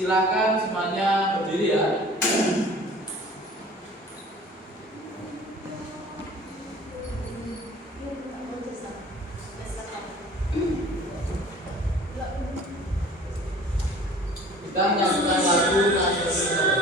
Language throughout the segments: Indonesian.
Silakan semuanya berdiri ya. Kita menyanyikan lagu nasional.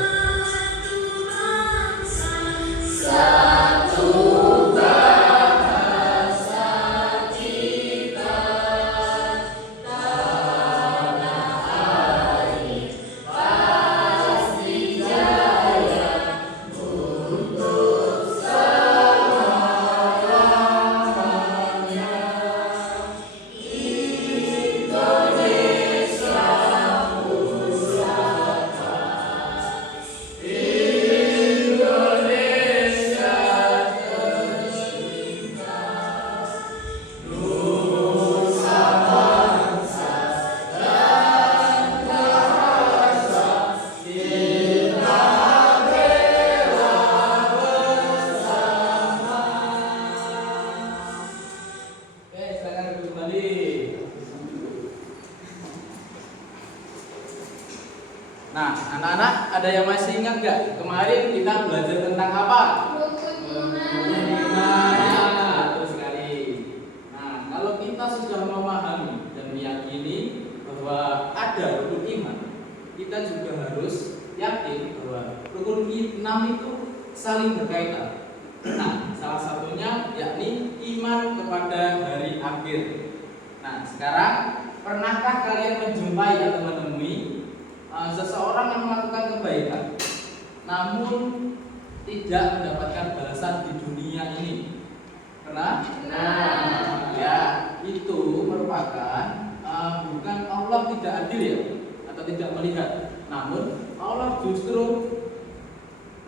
Nah, anak-anak ada yang masih ingat gak? Kemarin kita belajar tentang apa? Rukun iman. Terus sekali. Nah, kalau kita sudah memahami dan meyakini bahwa ada rukun iman, kita juga harus yakin bahwa rukun 6 itu saling berkaitan. Nah, salah satunya yakni iman kepada hari akhir. Nah, sekarang pernahkah kalian menjumpai atau menemui seseorang yang melakukan kebaikan namun tidak mendapatkan balasan di dunia ini? Pernah? Nah, ya, itu merupakan bukan Allah tidak adil ya, atau tidak melihat, namun Allah justru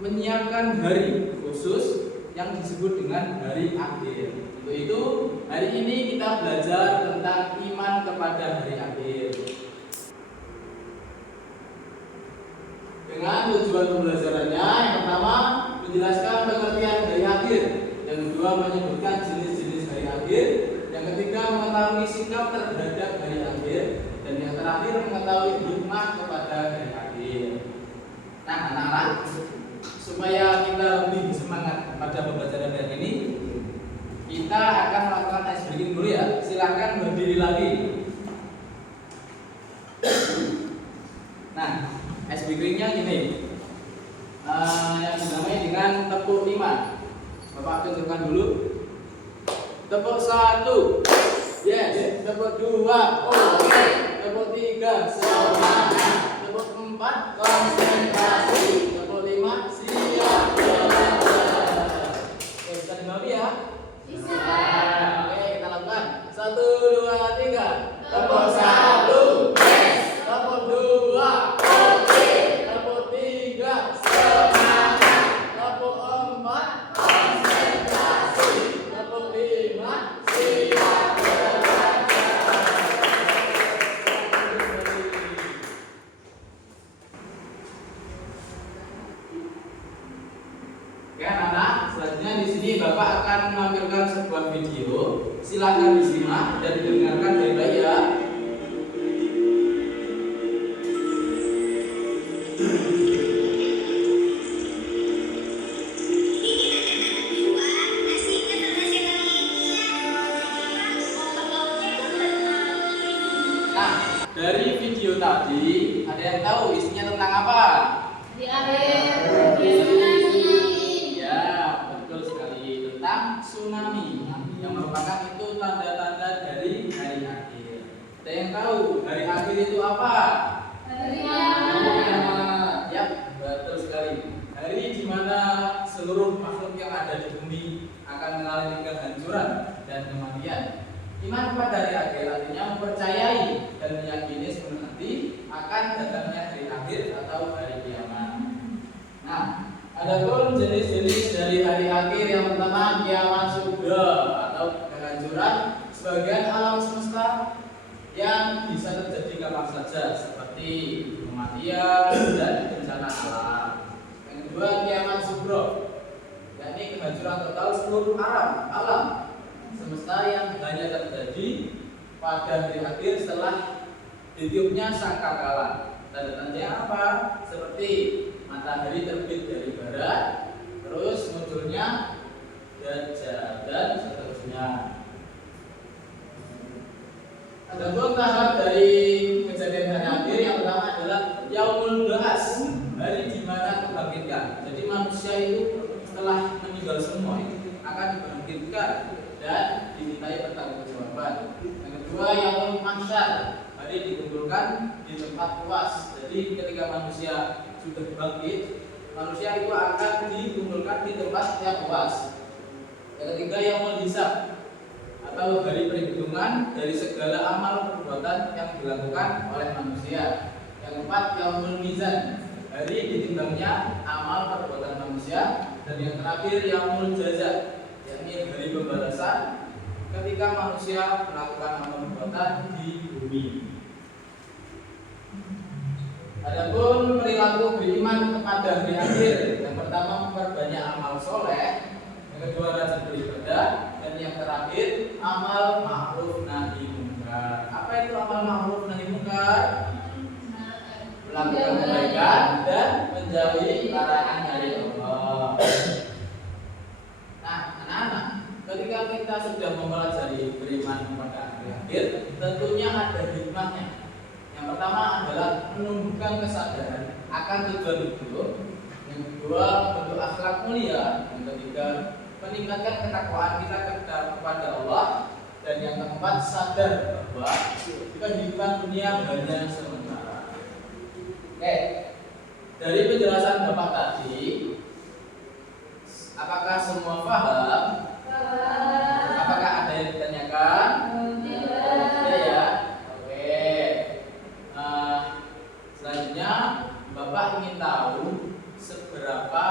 menyiapkan hari khusus yang disebut dengan hari akhir. Untuk itu, hari ini kita belajar tentang iman kepada hari akhir. Dengan tujuan pembelajarannya, yang pertama menjelaskan pengertian hari akhir, yang kedua menyebutkan jenis-jenis hari akhir, yang ketiga mengetahui sikap terhadap hari akhir, dan yang terakhir mengetahui hikmah kepada hari akhir. Nah, anak-anak, supaya kita lebih semangat pada pembelajaran hari ini, kita akan melakukan ice breaking dulu ya. Silahkan berdiri lagi. Nah, ice breakingnya gini, yang dinamai dengan tepuk 5. Bapak tunjukkan dulu. Tepuk 1, yes. Tepuk 2, oke. Tepuk 3, semangat. Tepuk 4, konsentrasi. Tepuk 5, siap belajar. Oke, bisa dimami ya? Bisa. Oke, kita lakukan. 1, 2, 3. Tepuk 1, yes. Tepuk 2, oke. Tepuk 3, semangat. Tepuk 4, konsentrasi. Tepuk 5, siap belajar. Oke, anak-anak, selanjutnya di sini Bapak akan menampilkan sebuah video. Silakan disimak dan didengarkan baik-baik ya. Nah, dari video tadi ada yang tahu isinya tentang apa? Di akhir. Ya, betul sekali, tentang tsunami yang merupakan itu tanda-tanda dari hari akhir. Ada yang tahu hari akhir itu apa? Hari kiamat. Ya, betul sekali. Hari di mana seluruh makhluk yang ada di bumi akan mengalami kehancuran dan kematian. Iman kepada hari akhir artinya mempercayai dan meyakini sebelum nanti akan datangnya hari akhir atau hari kiamat. Nah, adapun jenis-jenis dari hari akhir yang pertama kiamat sudah atau kehancuran sebagian alam semesta yang bisa terjadi kapan saja seperti kematian dan bencana alam. Yang kedua kiamat subro, yakni kehancuran total seluruh alam semesta yang hanya terjadi pada hari akhir setelah ditiupnya sangkakala. Tanda-tandanya apa? Seperti matahari terbit dari barat, terus munculnya Dajjal dan seterusnya. Adapun tahap dari kejadian hari akhir yang pertama adalah Yaumul Ba'ats, hari di mana kebangkitan. Jadi manusia itu setelah meninggal semua itu akan dibangkitkan dan dimintai pertanggungjawaban. Yang kedua Yaumul Mahsyar, hari dikumpulkan di tempat luas. Jadi ketika manusia sudah bangkit, manusia itu akan dikumpulkan di tempat yang luas. Yang ketiga Yaumul Hisab, atau hari perhitungan dari segala amal perbuatan yang dilakukan oleh manusia. Yang keempat Yaumul Mizan, hari ditimbangnya amal perbuatan manusia. Dan yang terakhir Yaumul Jaza, yakni hari pembalasan ketika manusia melakukan amal perbuatan di bumi. Adapun perilaku beriman kepada hari akhir, yang pertama memperbanyak amal soleh, yang kedua rajin beribadah, dan yang terakhir amal ma'ruf nahi munkar. Apa itu amal ma'ruf nahi munkar? Melakukan kebaikan dan menjauhi larangan dari Allah. Nah, anak-anak, ketika kita sudah mempelajari beriman kepada hari akhir, tentunya ada hikmahnya. Yang pertama adalah menumbuhkan kesadaran akan tujuan hidup. Yang kedua, bentuk akhlak mulia. Yang ketiga, meningkatkan ketakwaan kita kepada Allah. Dan yang keempat, sadar bahwa kehidupan dunia hanya sementara. Oke, dari penjelasan Bapak tadi, apakah semua paham? Apakah ada yang ditanyakan? Tidak ya. Oke. Selanjutnya, Bapak ingin tahu seberapa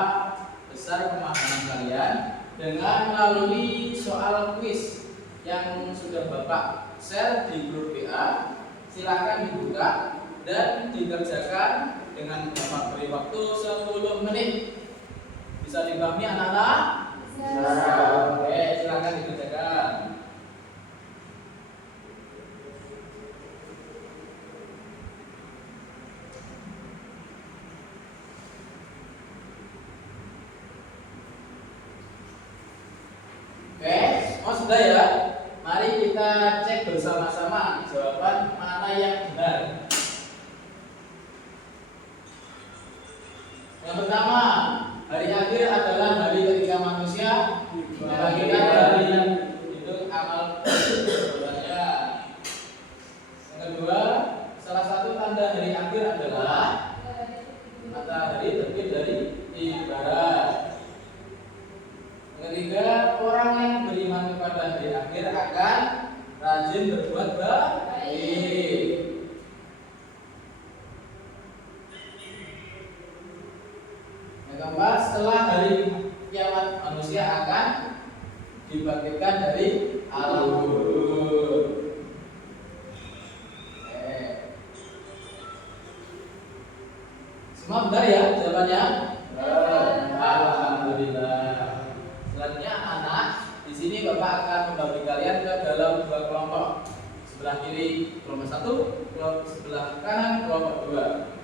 besar pemahaman kalian dengan melalui soal kuis yang sudah Bapak share di grup WA. Silakan dibuka dan dikerjakan dengan Bapak beri waktu 10 menit. Bisa dipahami anak-anak? Bisa. Oke, silakan dikerjakan. Oke, sudah ya. Mari kita cek bersama-sama jawaban mana yang benar. Yang pertama, hari akhir adalah hari ketika manusia membagikan dari itu amal perbuatannya. Yang kedua, salah satu tanda hari akhir adalah matahari terbit dari barat. Yang ketiga, orang yang beriman kepada hari akhir akan rajin berbuat baik. Yang keempat, setelah hari kiamat manusia akan dibangkitkan dari alam kubur. Semua benar ya jawabannya? Alhamdulillah. Selanjutnya anak, di sini Bapak akan membagi kalian ke dalam 2 kelompok. Sebelah kiri kelompok 1, sebelah kanan kelompok 2.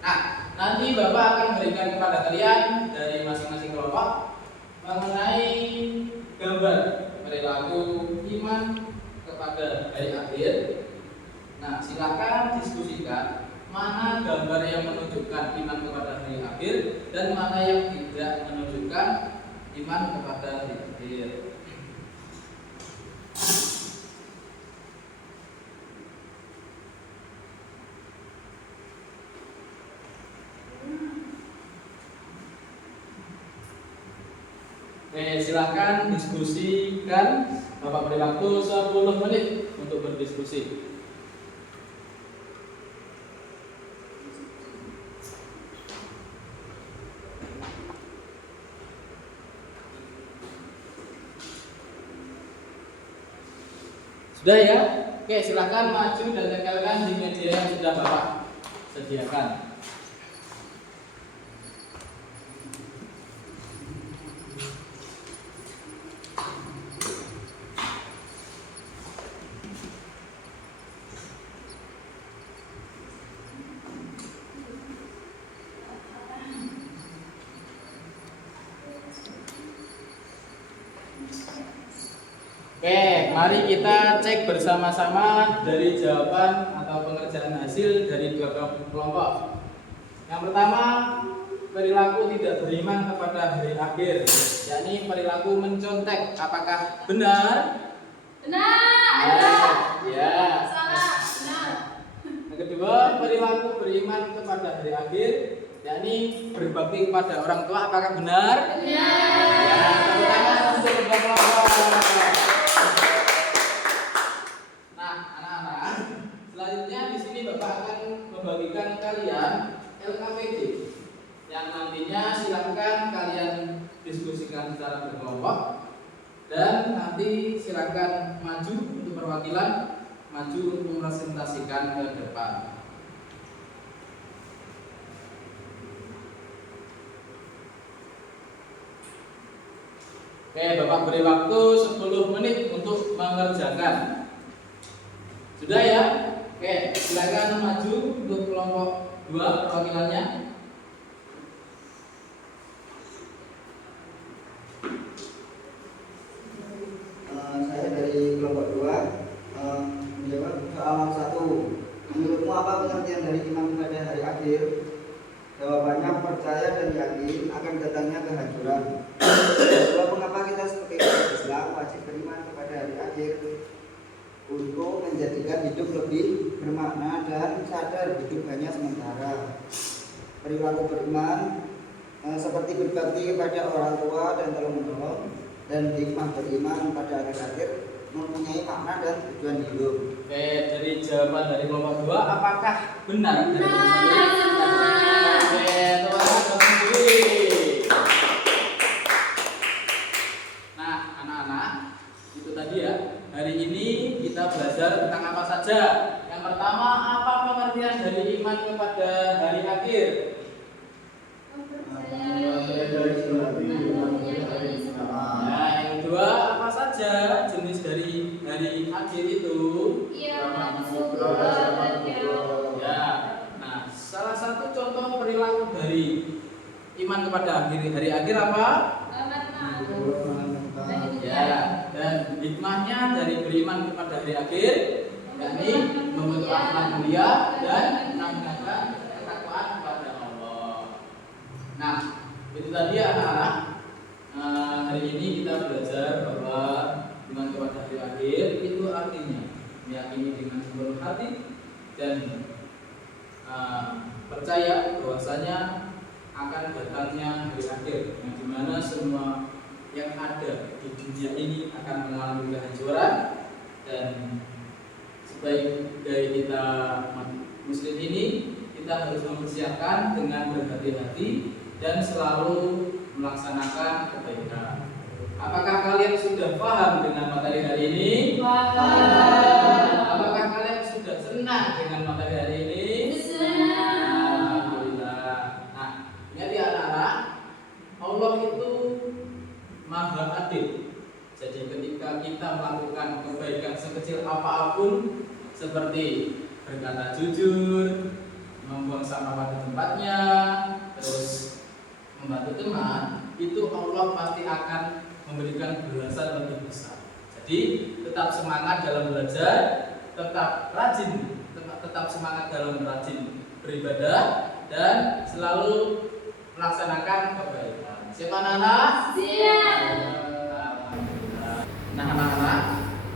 Nah, nanti Bapak akan berikan kepada kalian dari masing-masing kelompok mengenai gambar perilaku iman kepada hari akhir. Nah, silakan diskusikan mana gambar yang menunjukkan iman kepada hari akhir dan mana yang tidak menunjukkan iman kepada hari akhir. Oke, silakan diskusikan. Bapak beri waktu 10 menit untuk berdiskusi. Sudah ya? Oke, silakan maju dan tempelkan di media yang sudah Bapak sediakan. mari kita cek bersama-sama dari jawaban atau pengerjaan hasil dari dua kelompok. Yang pertama, perilaku tidak beriman kepada hari akhir, yakni perilaku mencontek. Apakah benar? Benar. Ya. Salah. Benar. Yang kedua, perilaku beriman kepada hari akhir, yakni berbakti kepada orang tua. Apakah benar? Benar. Ya, tepuk tangan untuk kedua kelompok. Nah, anak-anak, selanjutnya di sini Bapak akan membagikan kalian LKPD yang nantinya silakan kalian diskusikan secara berkelompok dan nanti silakan maju untuk perwakilan, maju untuk merepresentasikan ke depan. Oke, Bapak beri waktu 10 menit untuk mengerjakan. Sudah ya? Oke, silakan maju untuk kelompok 2 perwakilannya. Saya dari kelompok 2 menjawab soalan 1. Menurutmu apa pengertian dari iman kepada hari akhir? Jawabannya percaya dan yakin akan datangnya kehancuran. Kedua, mengapa kita sebagai umat Islam wajib beriman kepada hari akhir? Untuk menjadikan hidup lebih bermakna dan sadar hidup hanya sementara. Perilaku beriman seperti berbakti kepada orang tua dan tolong menolong, dan hikmah beriman pada hari akhir mempunyai makna dan tujuan hidup. Oke, dari jawaban dari kelompok 2, apakah benar? Oke, teman-teman sendiri. Nah, anak-anak, itu tadi ya. Hari ini kita belajar tentang apa saja. Yang pertama, apa pengertian dari iman kepada hari akhir? Nah, yang kedua, apa saja jenis dari hari akhir itu? Ya. Nah, salah satu contoh perilaku dari iman kepada hari akhir apa? Ya, dan hikmahnya dari beriman kepada hari akhir, yakni membentuk akhlak mulia dan menanamkan ketakwaan kepada Allah. Nah, itu tadi anak-anak. Hari ini kita belajar bahwa iman kepada hari akhir itu artinya meyakini dengan seluruh hati dan percaya bahwasanya akan datangnya hari akhir, yang dimana semua yang ada di dunia ini akan mengalami kehancuran, dan sebagai kita muslim ini kita harus mempersiapkan dengan berhati-hati dan selalu melaksanakan kebaikan. Apakah kalian sudah paham dengan materi hari ini? Apakah kalian sudah senang dengan materi hari ini? Alhamdulillah. Nah, ingat ya anak-anak, Allah itu Maha Adil. Jadi ketika kita melakukan kebaikan sekecil apapun, seperti berkata jujur, membuang sampah pada tempatnya, terus membantu teman, itu Allah pasti akan memberikan balasan lebih besar. Jadi tetap semangat dalam belajar, tetap rajin, tetap semangat dalam rajin beribadah, dan selalu melaksanakan kebaikan. Siap anak-anak? Siap. Nah anak-anak,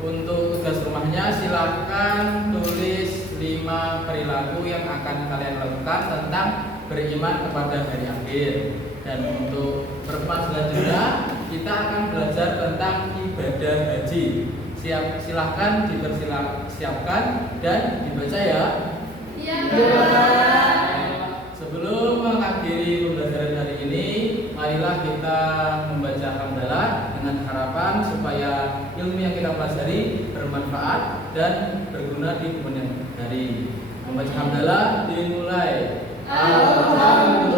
untuk tugas rumahnya silakan tulis 5 perilaku yang akan kalian lakukan tentang beriman kepada hari akhir. Dan untuk pertemuan selanjutnya kita akan belajar tentang ibadah haji. Silahkan dipersiapkan dan dibaca ya. Iya. Sebelum mengakhiri pembelajaran hari ini, marilah kita membaca hamdalah dengan harapan supaya ilmu yang kita pelajari bermanfaat dan berguna di kemudian hari. Membaca hamdalah dimulai. Alhamdulillah.